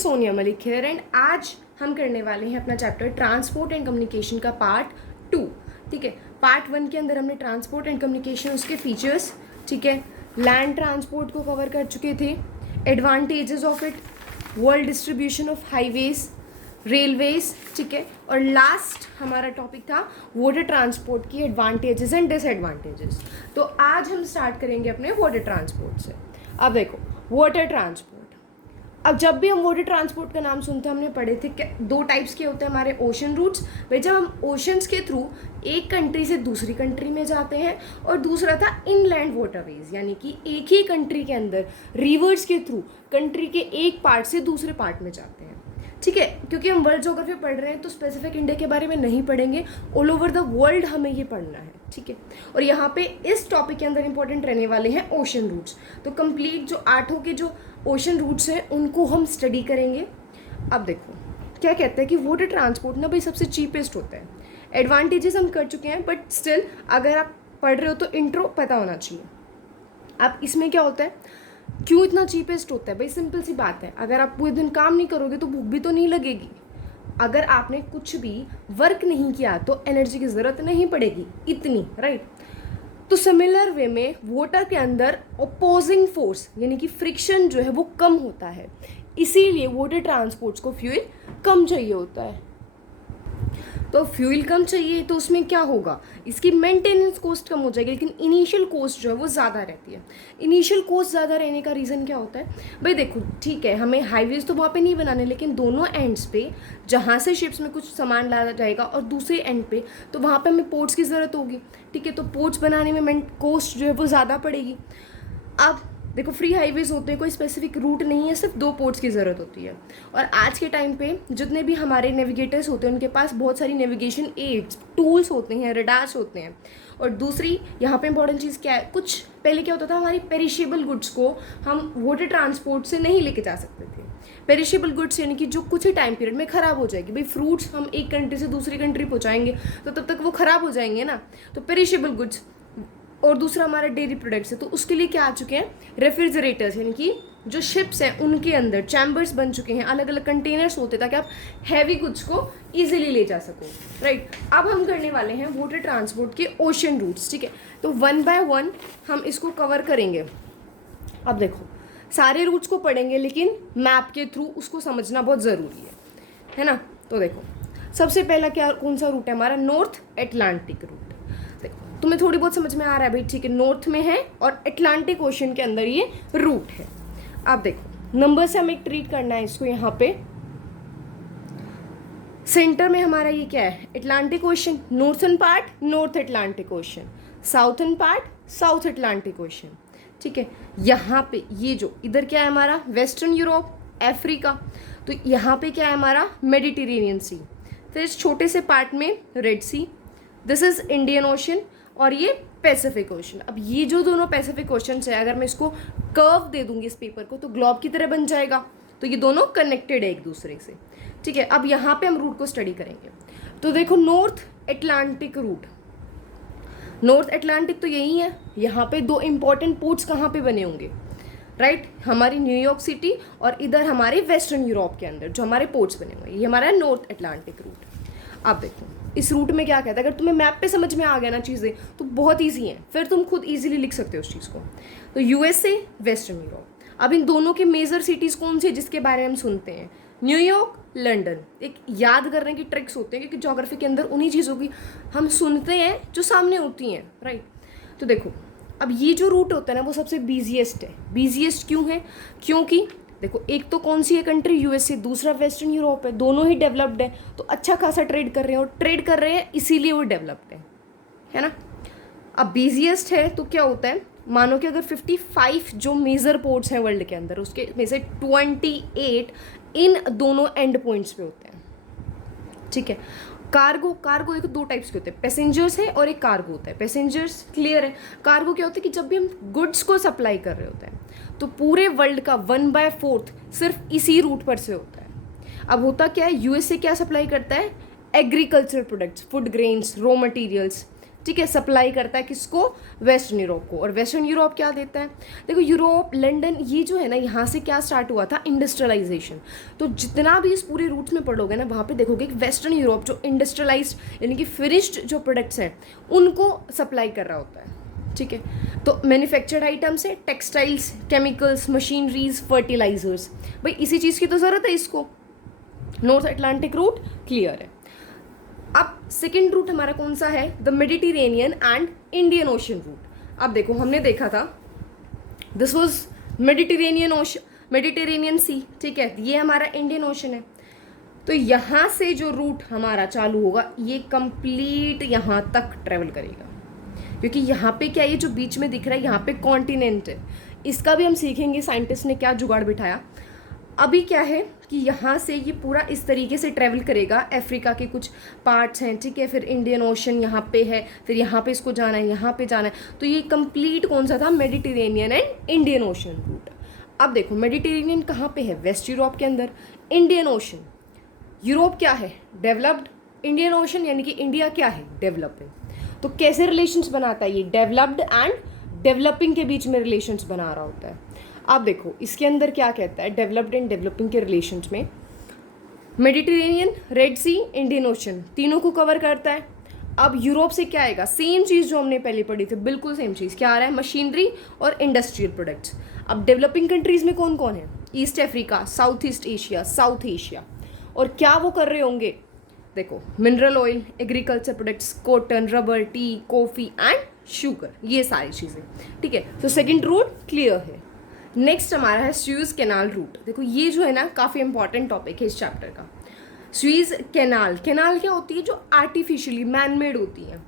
Sonia Malik here and आज हम करने वाले हैं अपना चैप्टर ट्रांसपोर्ट एंड कम्युनिकेशन का पार्ट 2। ठीक है, पार्ट 1 के अंदर हमने ट्रांसपोर्ट एंड कम्युनिकेशन, उसके फीचर्स, ठीक है, लैंड ट्रांसपोर्ट को कवर कर चुके थे, advantages of it, world distribution of highways, railways, ठीक है, और लास्ट हमारा टॉपिक था वाटर ट्रांसपोर्ट की एडवांटेजेस एंड डिसएडवांटेजेस। तो आज हम स्टार्ट करेंगे अपने वाटर ट्रांसपोर्ट से। अब देखो वाटर ट्रांसपोर्ट, अब जब भी हम वाटर ट्रांसपोर्ट का नाम सुनते हैं, हमने पढ़े थे कि दो टाइप्स के होते हैं हमारे ओशन रूट्स। भाई जब हम ओशंस के थ्रू एक कंट्री से दूसरी कंट्री में जाते हैं, और दूसरा था इनलैंड वाटरवेज, यानी कि एक ही कंट्री के अंदर रिवर्स के थ्रू कंट्री के एक पार्ट से दूसरे पार्ट में जाते हैं। ठीक है, क्योंकि हम वर्ल्ड ज्योग्राफी पढ़ रहे हैं तो स्पेसिफिक इंडिया के बारे में नहीं पढ़ेंगे, ऑल ओवर द वर्ल्ड हमें ये पढ़ना है। ठीक है, और यहाँ पे इस टॉपिक के अंदर इंपॉर्टेंट रहने वाले हैं ओशन रूट्स। तो कंप्लीट जो 8 के जो ओशन रूट्स हैं उनको हम स्टडी करेंगे। अब देखो क्या कहते हैं कि वाटर ट्रांसपोर्ट ना भाई सबसे चीपेस्ट होता है। एडवांटेजेस हम कर चुके हैं, बट स्टिल अगर आप पढ़ रहे हो तो इंट्रो पता होना चाहिए। अब इसमें क्या होता है, क्यों इतना चीपेस्ट होता है? भाई सिंपल सी बात है, अगर आप पूरे दिन काम नहीं करोगे तो भूख भी तो नहीं लगेगी। अगर आपने कुछ भी वर्क नहीं किया तो एनर्जी की ज़रूरत नहीं पड़ेगी इतनी, राइट। तो सिमिलर वे में वाटर के अंदर अपोजिंग फोर्स यानी कि फ्रिक्शन जो है वो कम होता है, इसीलिए वाटर ट्रांसपोर्ट्स को फ्यूल कम चाहिए होता है। तो फ्यूल कम चाहिए तो उसमें क्या होगा, इसकी मेंटेनेंस कॉस्ट कम हो जाएगी, लेकिन इनिशियल कॉस्ट जो है वो ज़्यादा रहती है। इनिशियल कॉस्ट ज़्यादा रहने का रीज़न क्या होता है? भाई देखो ठीक है, हमें हाईवेज तो वहाँ पे नहीं बनाने, लेकिन दोनों एंड्स पे जहाँ से शिप्स में कुछ सामान लाया जाएगा और दूसरे एंड पे तो वहाँ पे हमें पोर्ट्स की ज़रूरत होगी। ठीक है, तो पोर्ट्स बनाने में कॉस्ट जो है वो ज़्यादा पड़ेगी। अब देखो फ्री हाईवेज होते हैं, कोई स्पेसिफिक रूट नहीं है, सिर्फ 2 पोर्ट्स की ज़रूरत होती है। और आज के टाइम पे जितने भी हमारे नेविगेटर्स होते हैं उनके पास बहुत सारी नेविगेशन एड्स टूल्स होते हैं, रडार्स होते हैं। और दूसरी यहाँ पे इंपॉर्टेंट चीज़ क्या है, कुछ पहले क्या होता था, हमारी पेरिशेबल गुड्स को हम वाटर ट्रांसपोर्ट से नहीं लेके जा सकते थे। पेरिशेबल गुड्स यानी कि जो कुछ ही टाइम पीरियड में ख़राब हो जाएगी। भाई फ्रूट्स हम एक कंट्री से दूसरी कंट्री पहुँचाएंगे तो तब तक वो ख़राब हो जाएंगे ना, तो पेरिशेबल गुड्स। और दूसरा हमारा डेयरी प्रोडक्ट्स है, तो उसके लिए क्या आ चुके हैं, रेफ्रिजरेटर्स, यानी कि जो शिप्स हैं उनके अंदर चैम्बर्स बन चुके हैं, अलग अलग कंटेनर्स होते ताकि आप हैवी गुड्स को इजीली ले जा सको, राइट। अब हम करने वाले हैं वाटर ट्रांसपोर्ट के ओशन रूट्स। ठीक है, तो 1 बाय 1 हम इसको कवर करेंगे। अब देखो सारे रूट्स को पढ़ेंगे, लेकिन मैप के थ्रू उसको समझना बहुत ज़रूरी है ना। तो देखो सबसे पहला क्या, कौन सा रूट है हमारा, नॉर्थ अटलांटिक रूट। तुम्हें थोड़ी बहुत समझ में आ रहा है भाई, ठीक है, नॉर्थ में है और अटलांटिक ओशन के अंदर ये रूट है। आप देखो नंबर से हमें ट्रीट करना है इसको। यहाँ पे सेंटर में हमारा ये क्या है, Atlantic ocean, northern part north Atlantic ocean, southern part south Atlantic ocean. ठीक है, यहाँ पे ये जो इधर क्या है हमारा, वेस्टर्न यूरोप, अफ्रीका। तो यहाँ पे क्या है हमारा, मेडिटेरेनियन सी। फिर इस छोटे से पार्ट में Red Sea, this is Indian Ocean, और ये पैसिफिक ओशन। अब ये जो दोनों पैसिफिक ओशन है, अगर मैं इसको कर्व दे दूंगी इस पेपर को तो ग्लोब की तरह बन जाएगा। तो ये दोनों कनेक्टेड है एक दूसरे से। ठीक है, अब यहाँ पे हम रूट को स्टडी करेंगे। तो देखो North Atlantic route, North Atlantic तो यही है। यहाँ पे 2 इंपॉर्टेंट पोर्ट्स कहाँ पे बने होंगे, राइट, हमारी न्यूयॉर्क सिटी और इधर हमारे वेस्टर्न यूरोप के अंदर जो हमारे पोर्ट्स बने हुए हैं, ये हमारा नॉर्थ अटलांटिक रूट। अब देखो इस रूट में क्या कहता है, अगर तुम्हें मैप पे समझ में आ गया ना चीज़ें तो बहुत ईजी है, फिर तुम खुद ईजिली लिख सकते हो उस चीज़ को। तो यूएसए, वेस्टर्न यूरोप। अब इन दोनों के मेजर सिटीज़ कौन सी है जिसके बारे में हम सुनते हैं, न्यूयॉर्क, लंदन। एक याद करने की ट्रिक्स होते हैं, क्योंकि ज्योग्राफी के अंदर उन्हीं चीज़ों की हम सुनते हैं जो सामने होती हैं, राइट। तो देखो अब ये जो रूट होता है ना वो सबसे बिजिएस्ट है। बिजिएस्ट क्यों है, क्योंकि देखो एक तो कौन सी है कंट्री, यूएसए, दूसरा वेस्टर्न यूरोप है, दोनों ही डेवलप्ड है, तो अच्छा खासा ट्रेड कर रहे हैं, और ट्रेड कर रहे हैं इसीलिए वो डेवलप्ड है ना। अब बिजिएस्ट है तो क्या होता है, मानो कि अगर 55 जो मेजर पोर्ट्स हैं वर्ल्ड के अंदर, उसके में से 28 इन दोनों एंड पॉइंट्स पे होते हैं। ठीक है, कार्गो देखो 2 टाइप्स के होते हैं, पैसेंजर्स है और एक कार्गो होता है। पैसेंजर्स क्लियर है, कार्गो क्या होता है कि जब भी हम गुड्स को सप्लाई कर रहे होते हैं तो पूरे वर्ल्ड का 1/4 सिर्फ इसी रूट पर से होता है। अब होता क्या है, यूएसए क्या सप्लाई करता है, agriculture products, food grains, raw materials. ठीक है, सप्लाई करता है किसको, वेस्टर्न यूरोप को। और वेस्टर्न यूरोप क्या देता है, देखो यूरोप, लंदन, ये जो है ना, यहाँ से क्या स्टार्ट हुआ था, इंडस्ट्रियलाइजेशन। तो जितना भी इस पूरे रूट में पढ़ोगे ना, वहाँ पे देखोगे कि वेस्टर्न यूरोप जो इंडस्ट्रियलाइज्ड यानी कि फिनिश्ड जो प्रोडक्ट्स हैं उनको सप्लाई कर रहा होता है, ठीक है। तो मैन्युफैक्चर्ड आइटम्स है, टेक्सटाइल्स, केमिकल्स, मशीनरीज, फर्टिलाइजर्स, भाई इसी चीज़ की तो ज़रूरत है इसको। नॉर्थ अटलांटिक रूट क्लियर है। अब सेकेंड रूट हमारा कौन सा है, the Mediterranean and Indian Ocean route. अब देखो हमने देखा था this was Mediterranean Ocean, Mediterranean Sea, ठीक है, ये हमारा इंडियन ओशन है। तो यहाँ से जो रूट हमारा चालू होगा ये कंप्लीट यहाँ तक ट्रेवल करेगा, क्योंकि यहाँ पे क्या, ये जो बीच में दिख रहा है यहाँ पे कॉन्टिनेंट है। इसका भी हम सीखेंगे साइंटिस्ट ने क्या जुगाड़ बिठाया। अभी क्या है कि यहाँ से ये पूरा इस तरीके से ट्रैवल करेगा, अफ्रीका के कुछ पार्ट्स हैं, ठीक है, फिर इंडियन ओशन यहाँ पे है, फिर यहाँ पे इसको जाना है, यहाँ पे जाना है। तो ये कंप्लीट कौन सा था, Mediterranean and Indian Ocean route. अब देखो मेडिटेरेनियन कहाँ पे है, वेस्ट यूरोप के अंदर। इंडियन ओशन, यूरोप क्या है, डेवलप्ड, इंडियन ओशन यानी कि इंडिया क्या है, डेवलपिंग। तो कैसे रिलेशंस बनाता है ये, डेवलप्ड एंड डेवलपिंग के बीच में रिलेशंस बना रहा होता है। आप देखो इसके अंदर क्या कहता है, डेवलप्ड एंड डेवलपिंग के रिलेशंस में मेडिटेरेनियन, रेड सी, इंडियन ओशन, तीनों को कवर करता है। अब यूरोप से क्या आएगा, सेम चीज़ जो हमने पहले पढ़ी थी, बिल्कुल सेम चीज़। क्या आ रहा है, मशीनरी और इंडस्ट्रियल प्रोडक्ट्स। अब डेवलपिंग कंट्रीज में कौन कौन है, east Africa, south east Asia, south Asia. और क्या वो कर रहे होंगे, देखो mineral oil, agriculture products, cotton, rubber, T, coffee and sugar, ये सारी चीज़ें, ठीक है। तो सेकेंड रूट क्लियर है। नेक्स्ट हमारा है सुएज कैनाल रूट। देखो ये जो है ना काफ़ी इंपॉर्टेंट टॉपिक है इस चैप्टर का। सुएज कैनाल, कैनाल क्या होती है, जो आर्टिफिशियली मैन मेड होती है।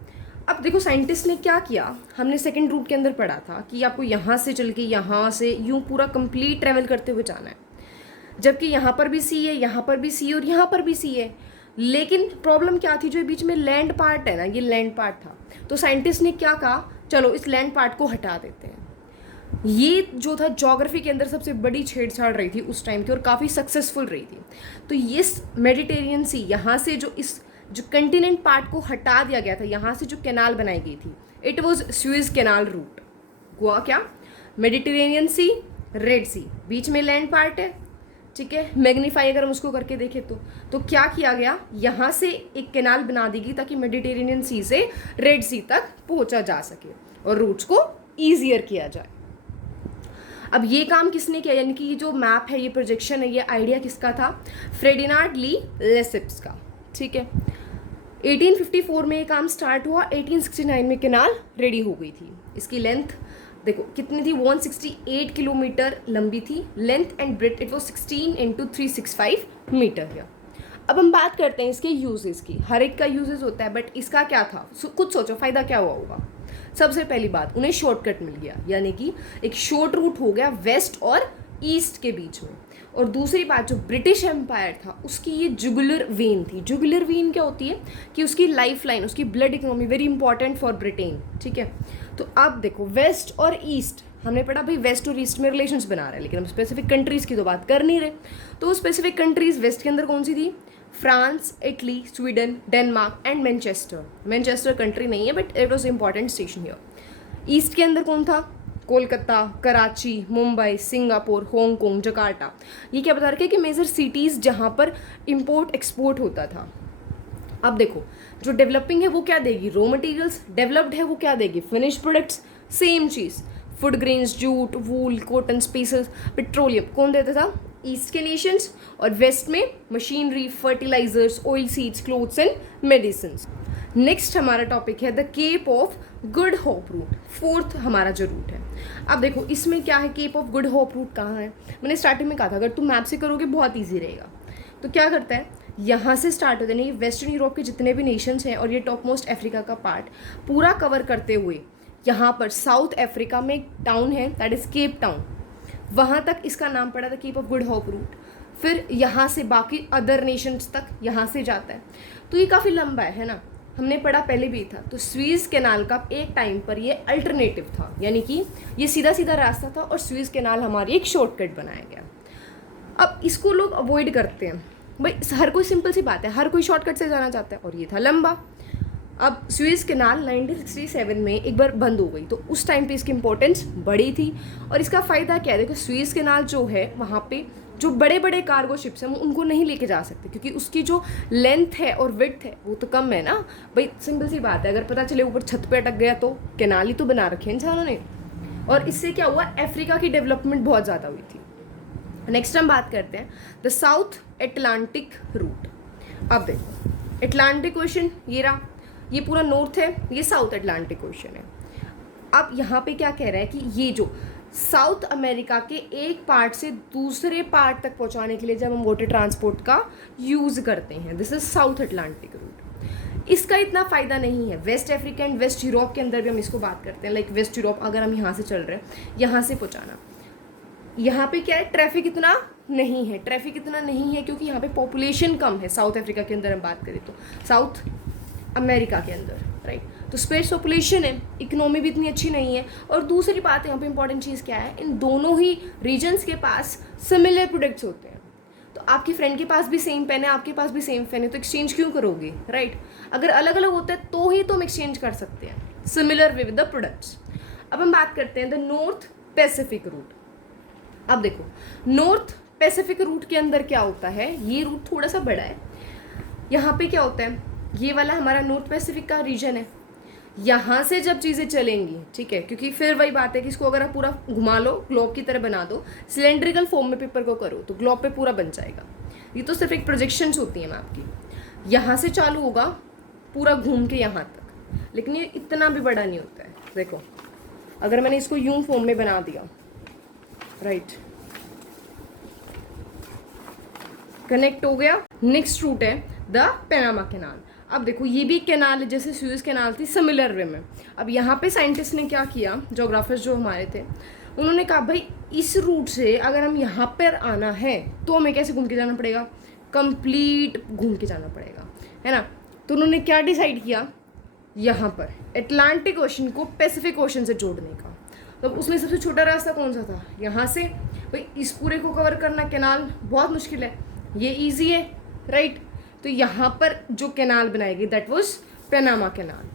अब देखो साइंटिस्ट ने क्या किया, हमने सेकेंड रूट के अंदर पढ़ा था कि आपको यहाँ से चल के यहाँ से यूँ पूरा कंप्लीट ट्रेवल करते हुए जाना है, जबकि यहाँ पर भी सी है, यहाँ पर भी सी है और यहाँ पर भी सी है। लेकिन प्रॉब्लम क्या थी, जो बीच में लैंड पार्ट है ना, ये लैंड पार्ट था। तो साइंटिस्ट ने क्या कहा, चलो इस लैंड पार्ट को हटा देते हैं। ये जो था ज्योग्राफी के अंदर सबसे बड़ी छेड़छाड़ रही थी उस टाइम की और काफ़ी सक्सेसफुल रही थी। तो ये मेडिटेरेनियन सी, यहाँ से जो इस जो कंटिनेंट पार्ट को हटा दिया गया था, यहाँ से जो कैनाल बनाई गई थी, it was Suez canal route. हुआ क्या, मेडिटेरेनियन सी, रेड सी, बीच में लैंड पार्ट है, ठीक है। मैग्नीफाई अगर हम उसको करके देखें तो क्या किया गया, यहाँ से एक कैनाल बना दी गई ताकि मेडिटेरेनियन सी से रेड सी तक पहुँचा जा सके और रूट्स को ईजियर किया जाए। अब ये काम किसने किया, यानी कि ये जो मैप है, ये प्रोजेक्शन है, ये आइडिया किसका था, फ्रेडिनार्ड ली लेसिप्स का, ठीक है। 1854 में ये काम स्टार्ट हुआ, 1869 में कैनाल रेडी हो गई थी। इसकी लेंथ देखो कितनी थी, 168 किलोमीटर लंबी थी, length and breadth it was 16 × 365 metre है। अब हम बात करते हैं इसके यूजेस की। हर एक का यूजेस होता है, बट इसका क्या था, खुद सोचो फ़ायदा क्या हुआ होगा। सबसे पहली बात, उन्हें शॉर्टकट मिल गया, यानी कि एक शॉर्ट रूट हो गया वेस्ट और ईस्ट के बीच में। और दूसरी बात, जो ब्रिटिश एम्पायर था उसकी ये जुगुलर वेन थी। जुगुलर वेन क्या होती है कि उसकी लाइफ लाइन, उसकी blood economy very important for Britain, ठीक है। तो अब देखो वेस्ट और ईस्ट, हमने पढ़ा भाई वेस्ट और ईस्ट में रिलेशंस बना रहे हैं, लेकिन हम स्पेसिफिक कंट्रीज़ की तो बात कर नहीं रहे। तो स्पेसिफिक कंट्रीज़ वेस्ट के अंदर कौन सी थी, France, Italy, Sweden, Denmark and Manchester. Manchester country नहीं है but it was important station here. East के अंदर कौन था, Kolkata, Karachi, Mumbai, Singapore, Hong Kong, Jakarta. ये क्या बता रखे कि मेजर सिटीज़ जहाँ पर इंपोर्ट एक्सपोर्ट होता था। अब देखो जो डेवलपिंग है वो क्या देगी, रॉ मटेरियल्स, डेवलप्ड है वो क्या देगी, फिनिश प्रोडक्ट्स। सेम चीज़, food grains, jute, wool, cotton, spices, petroleum कौन देता था, ईस्ट के नेशंस। और वेस्ट में machinery, fertilisers, oil seeds, clothes and medicine. Next हमारा टॉपिक है the Cape of Good Hope route, fourth हमारा जो रूट है। अब देखो इसमें क्या है, Cape of Good Hope route कहाँ है, मैंने स्टार्टिंग में कहा था अगर तुम मैप से करोगे बहुत ईजी रहेगा। तो क्या करता है, यहाँ से स्टार्ट होते हैं, वेस्टर्न यूरोप के जितने भी नेशंस हैं और ये टॉप मोस्ट अफ्रीका का पार्ट पूरा कवर करते हुए यहाँ पर साउथ अफ्रीका में एक टाउन है दैट इज़ केप टाउन, वहाँ तक इसका नाम पड़ा था Cape of Good Hope route. फिर यहाँ से बाकी अदर नेशंस तक यहाँ से जाता है। तो ये काफ़ी लंबा है ना, हमने पढ़ा पहले भी था। तो सुएज कैनाल का एक टाइम पर ये अल्टरनेटिव था, यानी कि ये सीधा सीधा रास्ता था और सुएज कैनाल हमारी एक शॉर्टकट बनाया गया। अब इसको लोग अवॉइड करते हैं भाई, हर कोई, सिंपल सी बात है, हर कोई शॉर्टकट से जाना चाहता है और ये था लंबा। अब स्वेज कैनाल 1967 में एक बार बंद हो गई, तो उस टाइम पे इसकी इंपॉर्टेंस बड़ी थी। और इसका फ़ायदा क्या है, देखो स्वेज कैनाल जो है वहाँ पे जो बड़े बड़े कार्गो शिप्स हैं वो उनको नहीं लेके जा सकते, क्योंकि उसकी जो लेंथ है और विड्थ है वो तो कम है ना भाई। सिंपल सी बात है, अगर पता चले ऊपर छत पे अटक गया तो कैनाल ही तो बना रखे हैं इंसानों ने। और इससे क्या हुआ, अफ्रीका की डेवलपमेंट बहुत ज़्यादा हुई थी। नेक्स्ट हम बात करते हैं द साउथ एटलांटिक रूट। अब देखो एटलांटिक ओशन ये रहा, ये पूरा नॉर्थ है, ये साउथ एटलांटिक ओशन है। अब यहाँ पे क्या कह रहा है कि ये जो साउथ अमेरिका के एक पार्ट से दूसरे पार्ट तक पहुँचाने के लिए जब हम वाटर ट्रांसपोर्ट का यूज़ करते हैं, this is South Atlantic route. इसका इतना फ़ायदा नहीं है West Africa and West Europe के अंदर भी हम इसको बात करते हैं। लाइक वेस्ट यूरोप अगर हम यहाँ से चल रहे हैं, यहाँ से पहुँचाना, यहाँ पे क्या है, ट्रैफिक इतना नहीं है, ट्रैफिक इतना नहीं है क्योंकि यहाँ पे पॉपुलेशन कम है। साउथ अफ्रीका के अंदर हम बात करें तो साउथ अमेरिका के अंदर, राइट, तो स्पेस पॉपुलेशन है, इकोनॉमी भी इतनी अच्छी नहीं है। और दूसरी बात यहाँ पे इंपॉर्टेंट चीज़ क्या है, इन दोनों ही रीजन्स के पास सिमिलर प्रोडक्ट्स होते हैं। तो आपकी फ्रेंड के पास भी सेम पेन है, आपके पास भी सेम पेन है, तो एक्सचेंज क्यों करोगे, राइट। अगर अलग अलग होता है तो ही तो हम एक्सचेंज कर सकते हैं, सिमिलर विद द प्रोडक्ट्स। अब हम बात करते हैं द नॉर्थ पैसिफिक रूट। अब देखो नॉर्थ पैसिफिक रूट के अंदर क्या होता है, ये रूट थोड़ा सा बड़ा है। यहाँ पे क्या होता है, ये वाला हमारा नॉर्थ पैसिफिक का रीजन है। यहाँ से जब चीज़ें चलेंगी, ठीक है, क्योंकि फिर वही बात है कि इसको अगर आप पूरा घुमा लो, ग्लोब की तरह बना दो, सिलेंड्रिकल फॉर्म में पेपर को करो तो ग्लोब पे पूरा बन जाएगा। ये तो सिर्फ एक प्रोजेक्शंस होती हैं मैप की। यहाँ से चालू होगा पूरा घूम के यहाँ तक, लेकिन ये इतना भी बड़ा नहीं होता है। देखो अगर मैंने इसको यूं फॉर्म में बना दिया, राइट, कनेक्ट हो गया। नेक्स्ट रूट है द पैनामा कैनाल। अब देखो ये भी कैनाल है, जैसे सुएज कैनाल थी, सिमिलर वे में। अब यहाँ पे साइंटिस्ट ने क्या किया, जोग्राफर्स जो हमारे थे, उन्होंने कहा भाई इस रूट से अगर हम यहाँ पर आना है तो हमें कैसे घूम के जाना पड़ेगा, कंप्लीट घूम के जाना पड़ेगा, है ना। तो उन्होंने क्या डिसाइड किया, यहाँ पर अटलांटिक ओशन को पैसिफिक ओशन से जोड़ने का। तो उसमें सबसे छोटा रास्ता कौन सा था, यहाँ से। भाई इस पूरे को कवर करना कैनाल बहुत मुश्किल है, ये इजी है, राइट। तो यहाँ पर जो कैनाल बनाई गई दैट वाज पैनामा कैनाल।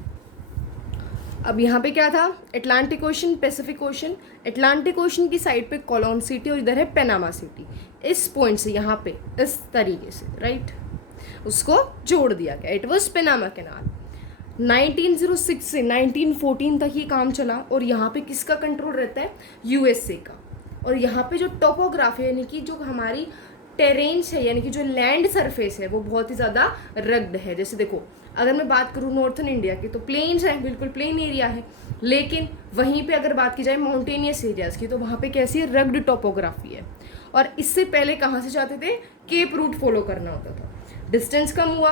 अब यहाँ पे क्या था, Atlantic ocean, Pacific ocean. Atlantic ocean की साइड पे कोलोन सिटी और इधर है पैनामा सिटी। इस पॉइंट से यहाँ पे इस तरीके से, राइट, उसको जोड़ दिया गया, इट वाज पैनामा कैनाल। 1906 से 1914 तक ये काम चला। और यहाँ पे किसका कंट्रोल रहता है, यूएसए का। और यहाँ पे जो टोपोग्राफी यानी कि जो हमारी टेरेन्स है, यानी कि जो लैंड सरफेस है, वो बहुत ही ज़्यादा रग्ड है। जैसे देखो अगर मैं बात करूँ नॉर्थन इंडिया की तो प्लेन्स है, बिल्कुल प्लेन एरिया है। लेकिन वहीं पे अगर बात की जाए माउंटेनियस एरियाज़ की तो वहाँ पे कैसी है, रग्ड टोपोग्राफी है। और इससे पहले कहाँ से जाते थे, केप रूट फॉलो करना होता था। डिस्टेंस कम हुआ।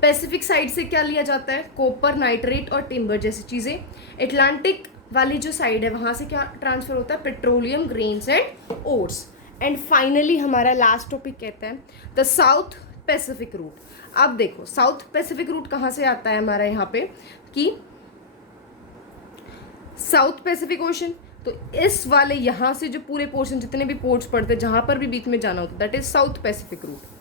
पैसिफिक साइड से क्या लिया जाता है, कॉपर, नाइट्रेट और टिम्बर जैसी चीज़ें। अटलांटिक वाली जो साइड है वहाँ से क्या ट्रांसफ़र होता है, petroleum, grains and oats. And finally हमारा लास्ट टॉपिक कहता है द साउथ पैसिफिक रूट। अब देखो साउथ पैसिफिक रूट कहाँ से आता है हमारा यहाँ पे कि साउथ पैसिफिक ओशन। तो इस वाले यहाँ से जो पूरे पोर्शन जितने भी पोर्ट्स पड़ते हैं जहाँ पर भी बीच में जाना होता है that is South Pacific route.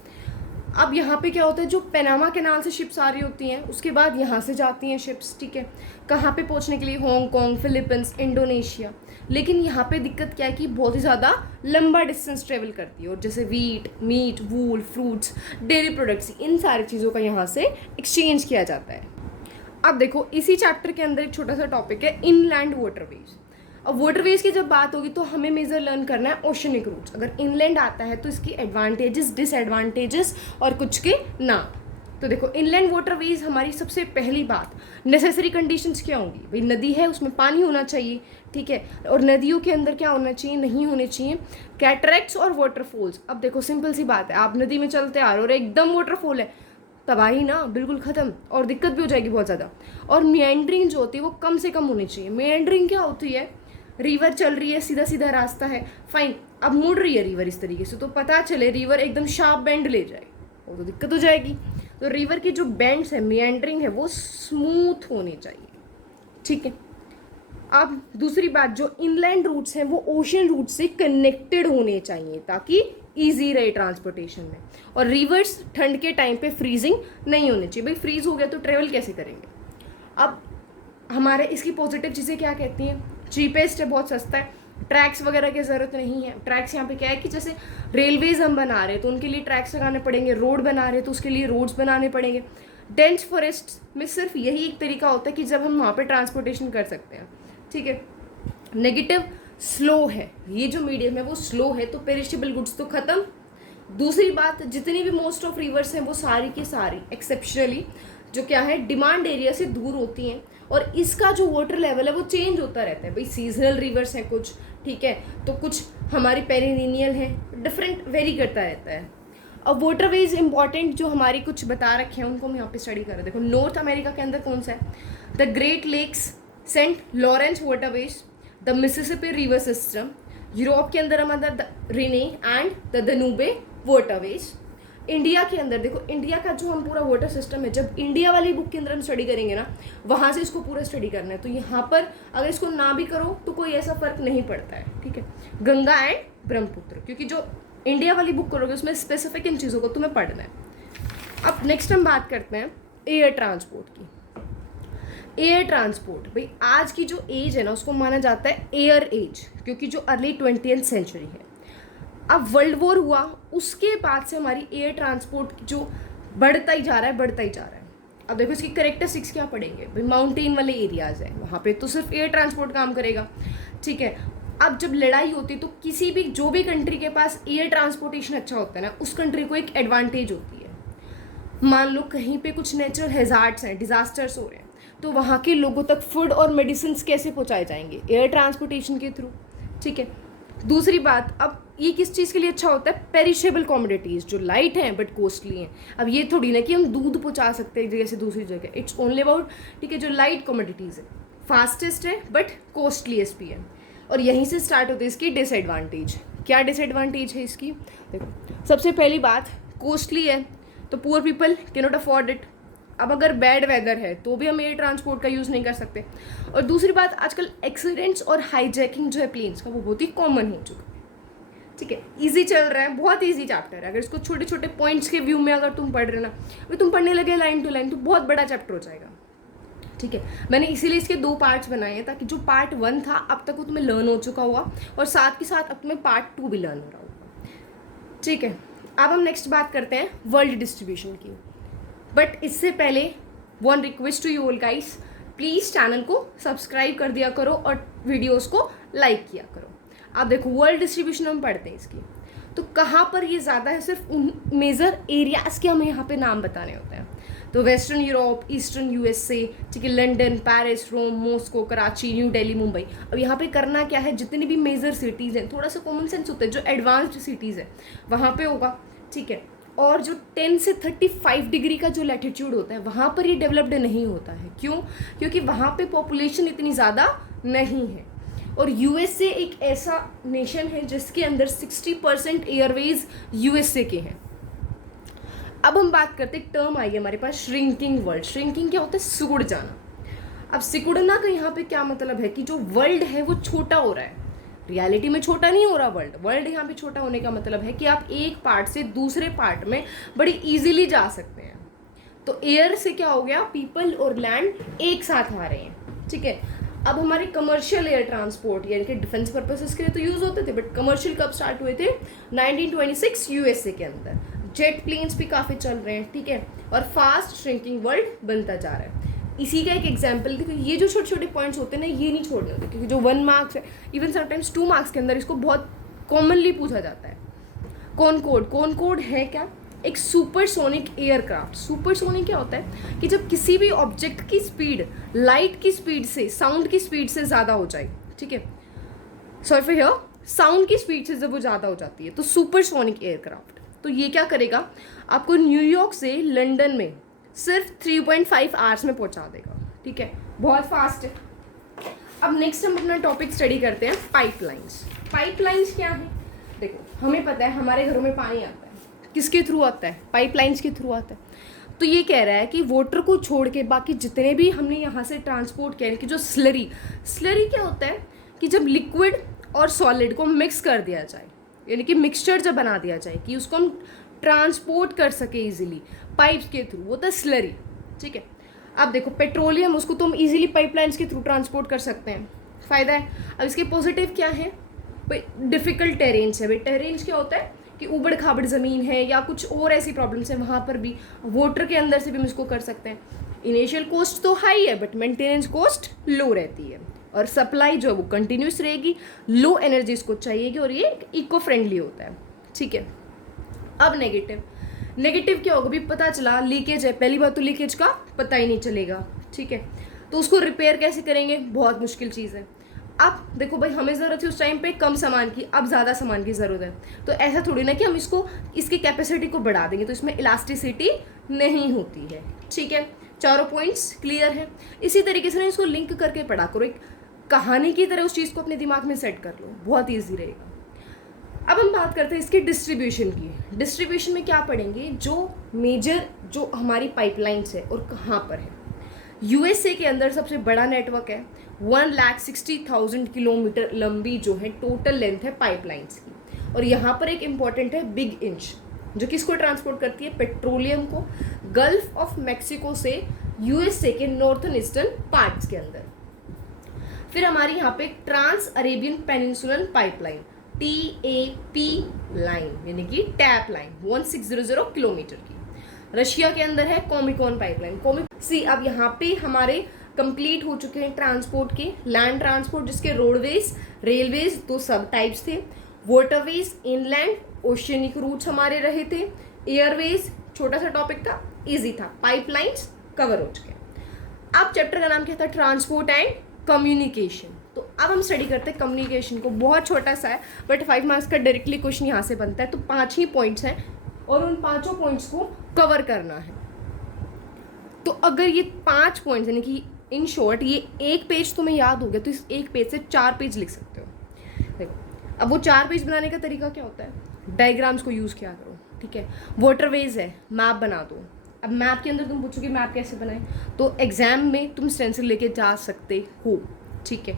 अब यहाँ पे क्या होता है, जो पैनामा कैनाल से शिप्स आ रही होती हैं उसके बाद यहाँ से जाती हैं शिप्स, ठीक है, कहाँ पे पहुँचने के लिए, हांगकांग, फिलीपींस, इंडोनेशिया। लेकिन यहाँ पे दिक्कत क्या है कि बहुत ही ज़्यादा लंबा डिस्टेंस ट्रेवल करती है। और जैसे वीट, मीट, वूल, फ्रूट्स, डेयरी प्रोडक्ट्स, इन सारी चीज़ों का यहाँ से एक्सचेंज किया जाता है। अब देखो इसी चैप्टर के अंदर एक छोटा सा टॉपिक है इनलैंड वाटरवेज। अब वाटरवेज की जब बात होगी तो हमें मेजर लर्न करना है ओशनिक रूट्स। अगर इनलैंड आता है तो इसकी एडवांटेजेस, डिसएडवांटेजेस और कुछ के नाम। तो देखो इनलैंड वाटरवेज हमारी सबसे पहली बात, नेसेसरी कंडीशंस क्या होंगी, भाई नदी है उसमें पानी होना चाहिए, ठीक है। और नदियों के अंदर क्या होना चाहिए, नहीं होने चाहिए कैटरैक्ट्स और वाटरफॉल्स। अब देखो सिंपल सी बात है, आप नदी में चलते आ रहे हो और एकदम वाटरफॉल है, तबाही ना, बिल्कुल ख़त्म, और दिक्कत भी हो जाएगी बहुत ज़्यादा। और मियांड्रिंग जो होती है वो कम से कम होनी चाहिए। मियांड्रिंग क्या होती है, रिवर चल रही है, सीधा सीधा रास्ता है, फाइन, अब मुड़ रही है रिवर इस तरीके से, तो पता चले रिवर एकदम शार्प बेंड ले जाए, वो तो दिक्कत हो जाएगी। तो रिवर की जो बेंड्स है, मियांड्रिंग है, वो स्मूथ होनी चाहिए, ठीक है। अब दूसरी बात, जो इनलैंड रूट्स हैं वो ओशन रूट से कनेक्टेड होने चाहिए ताकि ईजी रहे ट्रांसपोर्टेशन में। और रिवर्स ठंड के टाइम पे फ्रीजिंग नहीं होनी चाहिए, भाई फ्रीज हो गया तो ट्रेवल कैसे करेंगे। अब हमारे इसकी पॉजिटिव चीज़ें क्या कहती हैं, चीपेस्ट है, बहुत सस्ता है, ट्रैक्स वगैरह की ज़रूरत नहीं है। ट्रैक्स यहाँ पे क्या है कि जैसे रेलवेज हम बना रहे हैं तो उनके लिए ट्रैक्स लगाने पड़ेंगे, रोड बना रहे हैं तो उसके लिए रोड्स बनाने पड़ेंगे। डेंस फॉरेस्ट में सिर्फ यही एक तरीका होता है कि जब हम वहाँ पे ट्रांसपोर्टेशन कर सकते हैं, ठीक है। नेगेटिव, स्लो है, ये जो मीडियम है वो स्लो है, तो पेरिशेबल गुड्स तो ख़त्म। दूसरी बात, जितनी भी मोस्ट ऑफ रिवर्स हैं वो सारी की सारी एक्सेप्शनली जो क्या है डिमांड एरिया से दूर होती हैं, और इसका जो वाटर लेवल है वो चेंज होता रहता है। भाई सीजनल रिवर्स हैं कुछ, ठीक है, तो कुछ हमारी पेरिनियल है, डिफरेंट वेरी करता रहता है। अब वाटरवेज इंपॉर्टेंट जो हमारी कुछ बता रखे हैं उनको हम यहाँ पे स्टडी कर रहे हैं। देखो नॉर्थ अमेरिका के अंदर कौन सा है, the Great Lakes, Saint Lawrence waterways, the Mississippi river system. Europe के अंदर हमारा the Rhine and the Danube waterways. India के अंदर देखो, इंडिया का जो हम पूरा वाटर सिस्टम है, जब इंडिया वाली बुक के अंदर हम स्टडी करेंगे ना, वहाँ से इसको पूरा स्टडी करना है। तो यहाँ पर अगर इसको ना भी करो तो कोई ऐसा फर्क नहीं पड़ता है, ठीक है। गंगा एंड ब्रह्मपुत्र, क्योंकि जो इंडिया वाली बुक करोगे उसमें स्पेसिफिक इन चीज़ों को तुम्हें पढ़ना है। अब नेक्स्ट हम बात करते हैं एयर ट्रांसपोर्ट की। एयर ट्रांसपोर्ट, भाई आज की जो एज है ना उसको माना जाता है एयर एज, क्योंकि जो अर्ली 20th सेंचुरी है। अब वर्ल्ड वॉर हुआ, उसके बाद से हमारी एयर ट्रांसपोर्ट जो बढ़ता ही जा रहा है, बढ़ता ही जा रहा है। अब देखो इसकी करेक्टरिस्टिक्स क्या पढ़ेंगे, भाई माउंटेन वाले एरियाज़ हैं वहाँ पे तो सिर्फ एयर ट्रांसपोर्ट काम करेगा, ठीक है। अब जब लड़ाई होती है तो किसी भी जो भी कंट्री के पास एयर ट्रांसपोर्टेशन अच्छा होता है ना, उस कंट्री को एक एडवांटेज होती है। मान लो कहीं पे कुछ नेचुरल हैजार्ड्स हैं, डिजास्टर्स हो रहे हैं, तो वहाँ के लोगों तक फूड और मेडिसिन कैसे पहुँचाए जाएंगे, एयर ट्रांसपोर्टेशन के थ्रू, ठीक है। दूसरी बात, अब ये किस चीज़ के लिए अच्छा होता है, पेरिशेबल कॉमोडिटीज़ जो लाइट हैं बट कॉस्टली हैं। अब ये थोड़ी ना कि हम दूध पहुँचा सकते हैं एक जगह से दूसरी जगह, इट्स ओनली अबाउट, ठीक है, जो लाइट कॉमोडिटीज़ है, फास्टेस्ट है बट कॉस्टलीस्ट भी है। और यहीं से स्टार्ट होती है इसकी डिसएडवांटेज। क्या डिसएडवांटेज है इसकी, देखो सबसे पहली बात, कॉस्टली है तो poor people can not afford it. अब अगर बैड वेदर है तो भी हम एयर ट्रांसपोर्ट का यूज़ नहीं कर सकते। और दूसरी बात, आजकल एक्सीडेंट्स और हाईजैकिंग जो है प्लेन्स का वो बहुत ही कॉमन हो चुका है, ठीक है। इजी चल रहा है, बहुत इजी चैप्टर है। अगर इसको छोटे छोटे पॉइंट्स के व्यू में अगर तुम पढ़ रहे ना, अभी तुम पढ़ने लगे लाइन टू लाइन तो बहुत बड़ा चैप्टर हो जाएगा, ठीक है। मैंने इसीलिए इसके 2 पार्ट्स बनाए हैं ताकि जो पार्ट 1 था अब तक वो तुम्हें लर्न हो चुका हुआ, और साथ के साथ अब तुम्हें पार्ट 2 भी लर्न हो रहा होगा, ठीक है। अब हम नेक्स्ट बात करते हैं वर्ल्ड डिस्ट्रीब्यूशन की। बट इससे पहले one request to you all guys, please channel को सब्सक्राइब कर दिया करो और वीडियोस को लाइक किया करो। आप देखो वर्ल्ड डिस्ट्रीब्यूशन हम पढ़ते हैं इसकी, तो कहाँ पर ये ज़्यादा है, सिर्फ उन मेजर एरियाज़ के हमें यहाँ पे नाम बताने होते हैं। तो वेस्टर्न यूरोप, ईस्टर्न यूएसए, ठीक है, लंदन, पेरिस, रोम, मॉस्को, कराची, न्यू दिल्ली, मुंबई। अब यहाँ पे करना क्या है, जितनी भी मेजर सिटीज़ हैं, थोड़ा सा कॉमन सेंस होता है, जो एडवांस्ड सिटीज़ है वहाँ पे होगा, ठीक है। और जो 10 से 35 डिग्री का जो लैटिट्यूड होता है वहाँ पर ये डेवलप्ड नहीं होता है। क्यों, क्योंकि वहाँ पे पॉपुलेशन इतनी ज़्यादा नहीं है। और यूएसए एक ऐसा नेशन है जिसके अंदर 60% एयरवेज यूएसए के हैं। अब हम बात करते हैं, टर्म आई है हमारे पास श्रिंकिंग वर्ल्ड। श्रिंकिंग क्या होता है, सिकुड़ जाना। अब सिकुड़ना का यहाँ पे क्या मतलब है कि जो वर्ल्ड है वो छोटा हो रहा है। रियलिटी में छोटा नहीं हो रहा वर्ल्ड यहाँ पे छोटा होने का मतलब है कि आप एक पार्ट से दूसरे पार्ट में बड़ी इजीली जा सकते हैं। तो एयर से क्या हो गया, पीपल और लैंड एक साथ आ रहे हैं, ठीक है। अब हमारे कमर्शियल एयर ट्रांसपोर्ट यानी कि डिफेंस पर्पसेस के लिए तो यूज़ होते थे, बट कमर्शियल कब स्टार्ट हुए थे, 1926 यूएसए के अंदर। जेट प्लेन्स भी काफ़ी चल रहे हैं, ठीक है, और फास्ट श्रिंकिंग वर्ल्ड बनता जा रहा है। इसी का एक एग्जाम्पल देखो, ये जो छोटे छोटे पॉइंट्स होते हैं ना, ये नहीं छोड़ने होते, क्योंकि जो 1 मार्क्स है, इवन समटाइम्स 2 मार्क्स के अंदर इसको बहुत कॉमनली पूछा जाता है। कॉनकोड है क्या, एक सुपरसोनिक एयरक्राफ्ट। सुपरसोनिक क्या होता है कि जब किसी भी ऑब्जेक्ट की स्पीड लाइट की स्पीड से, साउंड की स्पीड से ज़्यादा हो जाए, ठीक है, सॉरी फॉर हियर, साउंड की स्पीड से जब वो ज़्यादा हो जाती है तो सुपरसोनिक एयरक्राफ्ट। तो ये क्या करेगा, आपको न्यूयॉर्क से लंदन में सिर्फ 3.5 आवर्स में पहुंचा देगा, ठीक है, बहुत फास्ट है। अब नेक्स्ट हम अपना टॉपिक स्टडी करते हैं, पाइपलाइंस। पाइपलाइंस क्या है, देखो हमें पता है हमारे घरों में पानी आता है, किसके थ्रू आता है, पाइपलाइंस के थ्रू आता है। तो ये कह रहा है कि वाटर को छोड़ के बाकी जितने भी हमने यहाँ से ट्रांसपोर्ट किया कि जो स्लरी क्या होता है कि जब लिक्विड और सॉलिड को मिक्स कर दिया जाए, यानी कि मिक्सचर जब बना दिया जाए कि उसको हम ट्रांसपोर्ट कर सके इजीली पाइप्स के थ्रू, वो था स्लरी। ठीक है, अब देखो पेट्रोलियम उसको तो हम इजीली पाइपलाइंस के थ्रू ट्रांसपोर्ट कर सकते हैं, फ़ायदा है। अब इसके पॉजिटिव क्या है भाई, डिफ़िकल्ट टेरेन्स है। भाई टेरेन्स क्या होता है कि ऊबड़ खाबड़ ज़मीन है या कुछ और ऐसी प्रॉब्लम्स है, वहाँ पर भी वाटर के अंदर से भी हम इसको कर सकते हैं। इनिशियल कॉस्ट तो हाई है बट मेंटेनेंस कॉस्ट लो रहती है, और सप्लाई जो है वो कंटिन्यूस रहेगी, लो एनर्जी इसको चाहिएगी, और ये इको फ्रेंडली होता है। ठीक है, अब नेगेटिव क्या होगा भी, पता चला लीकेज है, पहली बात तो लीकेज का पता ही नहीं चलेगा। ठीक है, तो उसको रिपेयर कैसे करेंगे, बहुत मुश्किल चीज़ है। अब देखो भाई, हमें ज़रूरत थी उस टाइम पे कम सामान की, अब ज़्यादा सामान की ज़रूरत है, तो ऐसा थोड़ी ना कि हम इसको इसकी कैपेसिटी को बढ़ा देंगे, तो इसमें इलास्टिसिटी नहीं होती है। ठीक है, चारों पॉइंट्स क्लियर है। इसी तरीके से ना इसको लिंक करके पढ़ा करो, एक कहानी की तरह उस चीज़ को अपने दिमाग में सेट कर लो, बहुत ईजी रहेगा। अब हम बात करते हैं इसकी डिस्ट्रीब्यूशन की। डिस्ट्रीब्यूशन में क्या पढ़ेंगे, जो मेजर जो हमारी पाइपलाइंस है और कहाँ पर है। यूएसए के अंदर सबसे बड़ा नेटवर्क है, 1,60,000 किलोमीटर लंबी जो है टोटल लेंथ है पाइपलाइंस की। और यहाँ पर एक इम्पॉर्टेंट है बिग इंच, जो किसको ट्रांसपोर्ट करती है, पेट्रोलियम को, गल्फ ऑफ मैक्सिको से यूएसए के नॉर्थन ईस्टर्न पार्ट्स के अंदर। फिर हमारी यहाँ पे Trans Arabian peninsular pipeline, TAP line, यानी कि टैप लाइन 1600 किलोमीटर की, रशिया के अंदर है। कॉमिकॉन पाइपलाइन अब यहाँ पे हमारे कंप्लीट हो चुके हैं ट्रांसपोर्ट के। लैंड ट्रांसपोर्ट जिसके रोडवेज, रेलवेज दो सब टाइप्स थे, वाटरवेज, इनलैंड, ओशियनिक रूट्स हमारे रहे थे, एयरवेज छोटा सा टॉपिक था, इजी था, पाइपलाइंस कवर हो चुके। अब चैप्टर का नाम क्या था, ट्रांसपोर्ट एंड कम्युनिकेशन। तो अब हम स्टडी करते हैं कम्युनिकेशन को, बहुत छोटा सा है बट 5 मार्क्स का डायरेक्टली क्वेश्चन यहाँ से बनता है। तो 5 ही पॉइंट्स हैं और उन 5 पॉइंट्स को कवर करना है। तो अगर ये 5 पॉइंट्स यानी कि इन शॉर्ट ये एक पेज तुम्हें याद हो गया, तो इस एक पेज से 4 पेज लिख सकते हो। देखो, अब वो 4 पेज बनाने का तरीका क्या होता है, डायग्राम्स को यूज़ किया करो। ठीक है, वाटरवेज है, मैप बना दो। अब मैप के अंदर तुम पूछोगे मैप कैसे बनाए, तो एग्जाम में तुम स्टेंसिल लेके जा सकते हो। ठीक है,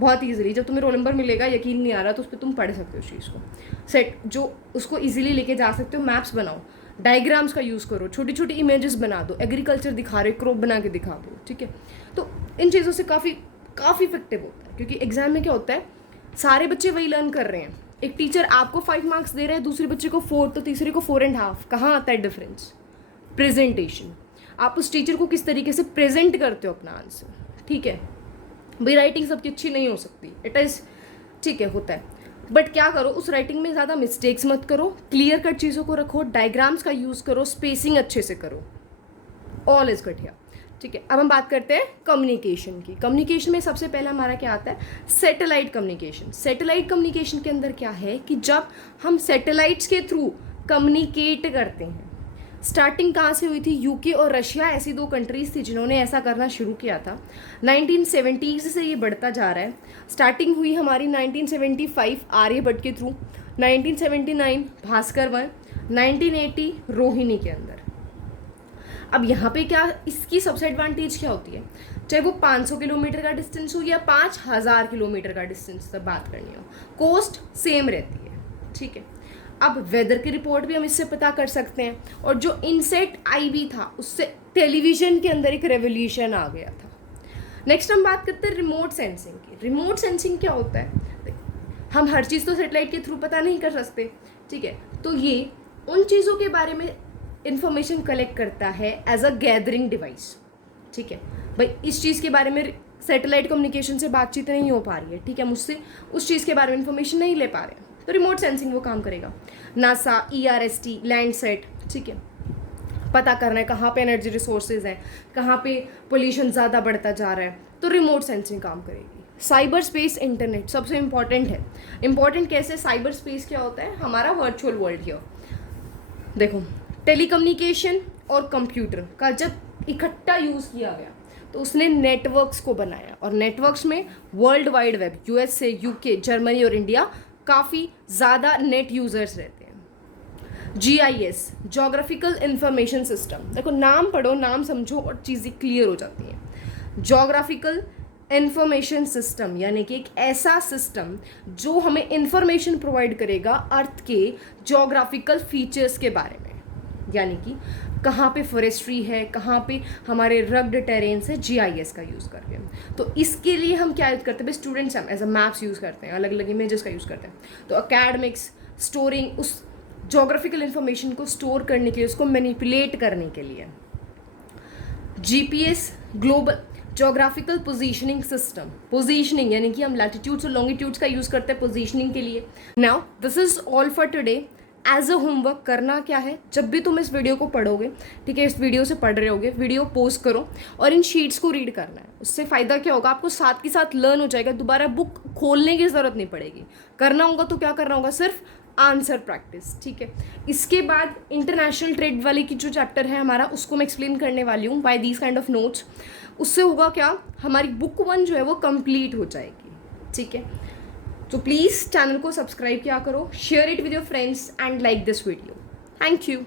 बहुत ईजिली, जब तुम्हें रोल नंबर मिलेगा, यकीन नहीं आ रहा तो उस पर तुम पढ़ सकते हो उस चीज़ को, सेट जो उसको इजीली लेके जा सकते हो। मैप्स बनाओ, डायग्राम्स का यूज़ करो, छोटी छोटी इमेजेस बना दो, एग्रीकल्चर दिखा रहे क्रॉप बना के दिखा दो। ठीक है, तो इन चीज़ों से काफ़ी इफेक्टिव होता है, क्योंकि एग्जाम में क्या होता है, सारे बच्चे वही लर्न कर रहे हैं। एक टीचर आपको 5 मार्क्स दे रहा है, दूसरे बच्चे को 4, तो तीसरे को 4.5। कहाँ आता है डिफरेंस, प्रेजेंटेशन। आप उस टीचर को किस तरीके से प्रेजेंट करते हो अपना आंसर। ठीक है भाई, राइटिंग सबकी अच्छी नहीं हो सकती, इट इज़ ठीक है, होता है, बट क्या करो, उस राइटिंग में ज़्यादा मिस्टेक्स मत करो, क्लियर कट चीज़ों को रखो, डायग्राम्स का यूज़ करो, स्पेसिंग अच्छे से करो, ऑल इज गुड हियर। ठीक है, अब हम बात करते हैं कम्युनिकेशन की। कम्युनिकेशन में सबसे पहला हमारा क्या आता है, सैटेलाइट कम्युनिकेशन। सैटेलाइट कम्युनिकेशन के अंदर क्या है कि जब हम सैटेलाइट्स के थ्रू कम्युनिकेट करते हैं, स्टार्टिंग कहाँ से हुई थी, यूके और रशिया ऐसी 2 कंट्रीज थी जिन्होंने ऐसा करना शुरू किया था। 1970s से ये बढ़ता जा रहा है। स्टार्टिंग हुई हमारी 1975 आर्यभट्ट के थ्रू, 1979 भास्कर 1, 1980 रोहिणी के अंदर। अब यहाँ पे क्या, इसकी सबसे एडवांटेज क्या होती है, चाहे वो 500 किलोमीटर का डिस्टेंस हो या 5000 किलोमीटर का डिस्टेंस तक बात करनी हो, कोस्ट सेम रहती है। ठीक है, अब वेदर की रिपोर्ट भी हम इससे पता कर सकते हैं, और जो इनसेट आईबी था उससे टेलीविज़न के अंदर एक रेवोल्यूशन आ गया था। नेक्स्ट हम बात करते हैं रिमोट सेंसिंग की। रिमोट सेंसिंग क्या होता है, हम हर चीज़ तो सेटेलाइट के थ्रू पता नहीं कर सकते। ठीक है, तो ये उन चीज़ों के बारे में इंफॉर्मेशन कलेक्ट करता है एज अ गैदरिंग डिवाइस। ठीक है भाई, इस चीज़ के बारे में सैटेलाइट कम्युनिकेशन से बातचीत नहीं हो पा रही है, ठीक है, मुझसे उस चीज़ के बारे में इंफॉर्मेशन नहीं ले पा रहे हैं, तो रिमोट सेंसिंग वो काम करेगा। नासा, ERST, लैंडसेट, ठीक है, पता करना है कहाँ पे एनर्जी रिसोर्सेज हैं, कहाँ पे पोल्यूशन ज़्यादा बढ़ता जा रहा है, तो रिमोट सेंसिंग काम करेगी। साइबर स्पेस इंटरनेट सबसे इम्पॉर्टेंट है। इम्पॉर्टेंट कैसे, साइबर स्पेस क्या होता है, हमारा वर्चुअल वर्ल्ड हियर। देखो, टेलीकम्युनिकेशन और कंप्यूटर का जब इकट्ठा यूज़ किया गया तो उसने नेटवर्क्स को बनाया, और नेटवर्क्स में world wide web, USA, UK, Germany और इंडिया काफ़ी ज़्यादा नेट यूज़र्स रहते हैं। GIS, geographical information system. देखो नाम पढ़ो, नाम समझो और चीज़ें क्लियर हो जाती हैं। जोग्राफिकल इंफॉर्मेशन सिस्टम यानी कि एक ऐसा सिस्टम जो हमें इंफॉर्मेशन प्रोवाइड करेगा अर्थ के जोग्राफिकल फीचर्स के बारे में, यानी कि कहाँ पे फॉरेस्ट्री है, कहाँ पे हमारे रग्ड टेरेन्स है, GIS का यूज़ करके। तो इसके लिए हम क्या यूज़ करते हैं, स्टूडेंट्स हम एज अ मैप्स यूज़ करते हैं, अलग अलग इमेजेस का यूज़ करते हैं। तो अकेडमिक्स स्टोरिंग उस जोग्राफिकल इंफॉर्मेशन को स्टोर करने के लिए, उसको मैनिपुलेट करने के लिए। GPS global geographical positioning system, positioning यानी कि हम लैटिट्यूड्स और लॉन्गिट्यूड्स का यूज़ करते हैं पोजीशनिंग के लिए। Now this is all for today. As a homework करना क्या है, जब भी तुम इस वीडियो को पढ़ोगे, ठीक है, इस वीडियो से पढ़ रहे होगे, वीडियो पोस्ट करो और इन शीट्स को रीड करना है। उससे फ़ायदा क्या होगा, आपको साथ के साथ लर्न हो जाएगा, दोबारा बुक खोलने की ज़रूरत नहीं पड़ेगी। करना होगा तो क्या करना होगा, सिर्फ आंसर प्रैक्टिस, ठीक है। इसके बाद इंटरनेशनल ट्रेड वाले की जो चैप्टर है हमारा, उसको मैं एक्सप्लेन करने वाली हूँ by these kind of notes. उससे होगा क्या, हमारी बुक 1 जो है वो कंप्लीट हो जाएगी, ठीक है। तो प्लीज़ चैनल को सब्सक्राइब किया करो, share it with your friends and like this video. Thank you.